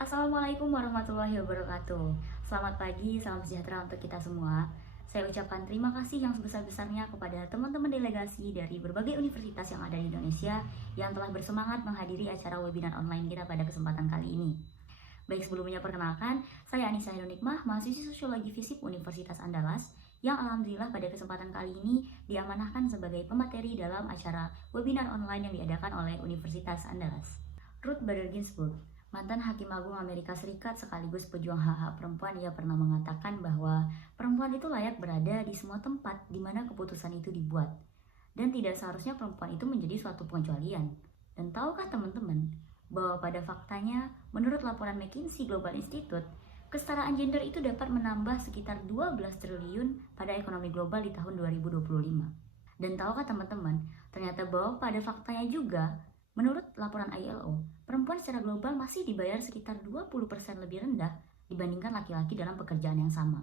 Assalamualaikum warahmatullahi wabarakatuh. Selamat pagi, salam sejahtera untuk kita semua. Saya ucapkan terima kasih yang sebesar-besarnya kepada teman-teman delegasi dari berbagai universitas yang ada di Indonesia yang telah bersemangat menghadiri acara webinar online kita pada kesempatan kali ini. Baik, sebelumnya perkenalkan, saya Anissa Heronikmah, mahasiswi Sosiologi Fisip Universitas Andalas, yang alhamdulillah pada kesempatan kali ini diamanahkan sebagai pemateri dalam acara webinar online yang diadakan oleh Universitas Andalas. Ruth Bader Ginsburg, mantan Hakim Agung Amerika Serikat sekaligus pejuang hak-hak perempuan, ia pernah mengatakan bahwa perempuan itu layak berada di semua tempat di mana keputusan itu dibuat. Dan tidak seharusnya perempuan itu menjadi suatu pengecualian. Dan tahukah teman-teman bahwa pada faktanya, menurut laporan McKinsey Global Institute, kesetaraan gender itu dapat menambah sekitar 12 triliun pada ekonomi global di tahun 2025. Dan tahukah teman-teman, ternyata bahwa pada faktanya juga, menurut laporan ILO, perempuan secara global masih dibayar sekitar 20% lebih rendah dibandingkan laki-laki dalam pekerjaan yang sama.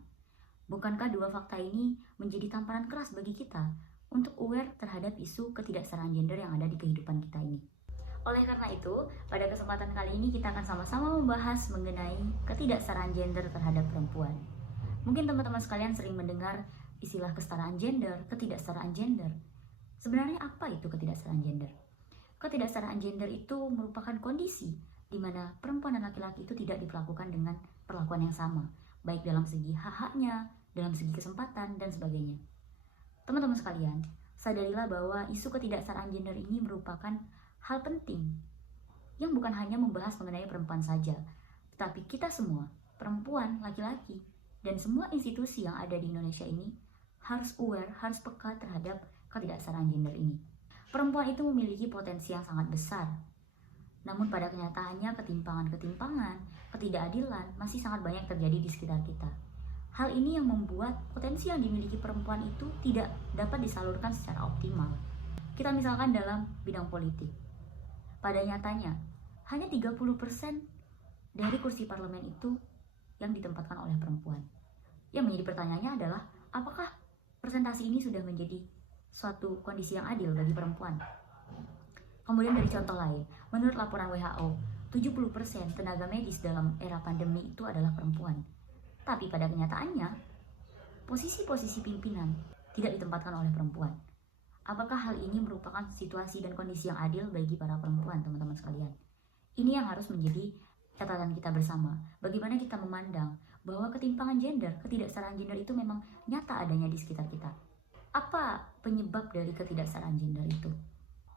Bukankah dua fakta ini menjadi tamparan keras bagi kita untuk aware terhadap isu ketidaksetaraan gender yang ada di kehidupan kita ini? Oleh karena itu, pada kesempatan kali ini kita akan sama-sama membahas mengenai ketidaksetaraan gender terhadap perempuan. Mungkin teman-teman sekalian sering mendengar istilah kesetaraan gender, ketidaksetaraan gender. Sebenarnya apa itu ketidaksetaraan gender? Ketidaksetaraan gender itu merupakan kondisi di mana perempuan dan laki-laki itu tidak diperlakukan dengan perlakuan yang sama, baik dalam segi hak-haknya, dalam segi kesempatan, dan sebagainya. Teman-teman sekalian, sadarilah bahwa isu ketidaksetaraan gender ini merupakan hal penting yang bukan hanya membahas mengenai perempuan saja, tetapi kita semua, perempuan, laki-laki, dan semua institusi yang ada di Indonesia ini harus aware, harus peka terhadap ketidaksetaraan gender ini. Perempuan itu memiliki potensi yang sangat besar, namun pada kenyataannya ketimpangan-ketimpangan, ketidakadilan masih sangat banyak terjadi di sekitar kita. Hal ini yang membuat potensi yang dimiliki perempuan itu tidak dapat disalurkan secara optimal. Kita misalkan dalam bidang politik. Pada nyatanya, hanya 30% dari kursi parlemen itu yang ditempatkan oleh perempuan. Yang menjadi pertanyaannya adalah, apakah presentasi ini sudah menjadi suatu kondisi yang adil bagi perempuan? Kemudian dari contoh lain, menurut laporan WHO, 70% tenaga medis dalam era pandemi itu adalah perempuan. Tapi pada kenyataannya, posisi-posisi pimpinan tidak ditempatkan oleh perempuan. Apakah hal ini merupakan situasi dan kondisi yang adil bagi para perempuan, teman-teman sekalian? Ini yang harus menjadi catatan kita bersama. Bagaimana kita memandang bahwa ketimpangan gender, ketidaksetaraan gender itu memang nyata adanya di sekitar kita. Apa penyebab dari ketidaksetaraan gender itu?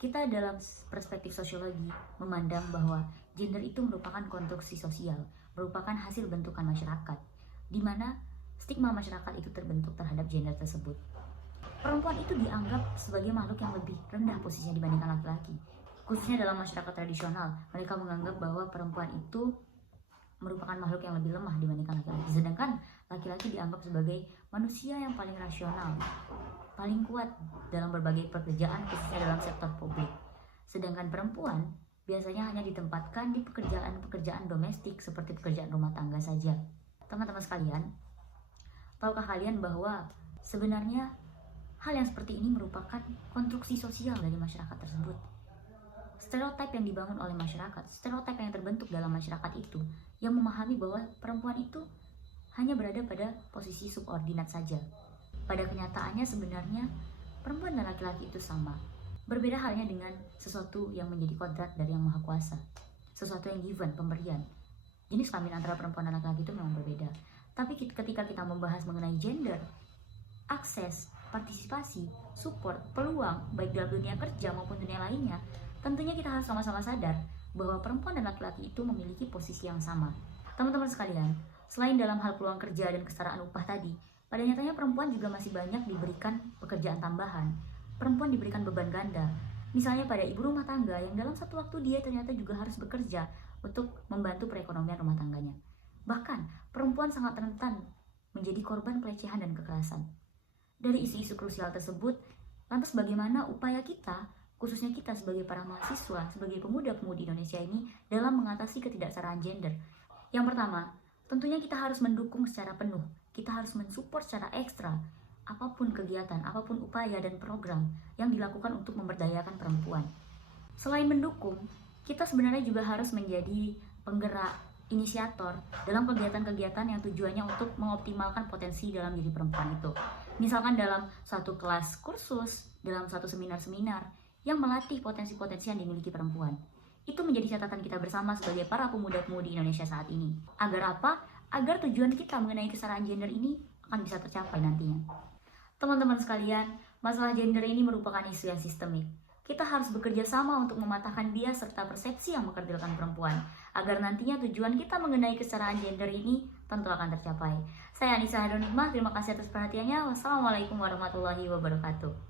Kita dalam perspektif sosiologi memandang bahwa gender itu merupakan konstruksi sosial, merupakan hasil bentukan masyarakat, di mana stigma masyarakat itu terbentuk terhadap gender tersebut. Perempuan itu dianggap sebagai makhluk yang lebih rendah posisinya dibandingkan laki-laki. Khususnya dalam masyarakat tradisional, mereka menganggap bahwa perempuan itu merupakan makhluk yang lebih lemah dibandingkan laki-laki. Sedangkan laki-laki dianggap sebagai manusia yang paling rasional, paling kuat dalam berbagai pekerjaan, khususnya dalam sektor publik. Sedangkan perempuan biasanya hanya ditempatkan di pekerjaan-pekerjaan domestik seperti pekerjaan rumah tangga saja. Teman-teman sekalian, tahukah kalian bahwa sebenarnya hal yang seperti ini merupakan konstruksi sosial dari masyarakat tersebut? Stereotip yang dibangun oleh masyarakat, stereotip yang terbentuk dalam masyarakat itu, yang memahami bahwa perempuan itu hanya berada pada posisi subordinat saja. Pada kenyataannya sebenarnya perempuan dan laki-laki itu sama. Berbeda halnya dengan sesuatu yang menjadi kodrat dari Yang Maha Kuasa, sesuatu yang given, pemberian. Jenis kelamin antara perempuan dan laki-laki itu memang berbeda. Tapi ketika kita membahas mengenai gender, akses, partisipasi, support, peluang, baik dalam dunia kerja maupun dunia lainnya, tentunya kita harus sama-sama sadar bahwa perempuan dan laki-laki itu memiliki posisi yang sama. Teman-teman sekalian, selain dalam hal peluang kerja dan kesetaraan upah tadi, pada nyatanya perempuan juga masih banyak diberikan pekerjaan tambahan. Perempuan diberikan beban ganda. Misalnya pada ibu rumah tangga yang dalam satu waktu dia ternyata juga harus bekerja untuk membantu perekonomian rumah tangganya. Bahkan, perempuan sangat rentan menjadi korban pelecehan dan kekerasan. Dari isu-isu krusial tersebut, lantas bagaimana upaya kita, khususnya kita sebagai para mahasiswa, sebagai pemuda-pemudi Indonesia ini dalam mengatasi ketidaksetaraan gender? Yang pertama, tentunya kita harus mendukung secara penuh, kita harus mensupport secara ekstra apapun kegiatan, apapun upaya dan program yang dilakukan untuk memberdayakan perempuan. Selain mendukung, kita sebenarnya juga harus menjadi penggerak inisiator dalam kegiatan-kegiatan yang tujuannya untuk mengoptimalkan potensi dalam diri perempuan itu. Misalkan dalam suatu kelas kursus, dalam suatu seminar-seminar yang melatih potensi-potensi yang dimiliki perempuan. Itu menjadi catatan kita bersama sebagai para pemuda-pemudi Indonesia saat ini. Agar apa? Agar tujuan kita mengenai kesetaraan gender ini akan bisa tercapai nantinya. Teman-teman sekalian, masalah gender ini merupakan isu yang sistemik. Kita harus bekerja sama untuk mematahkan bias serta persepsi yang mengkerdilkan perempuan, agar nantinya tujuan kita mengenai kesetaraan gender ini tentu akan tercapai. Saya Anissa Hadonikmah, terima kasih atas perhatiannya. Wassalamualaikum warahmatullahi wabarakatuh.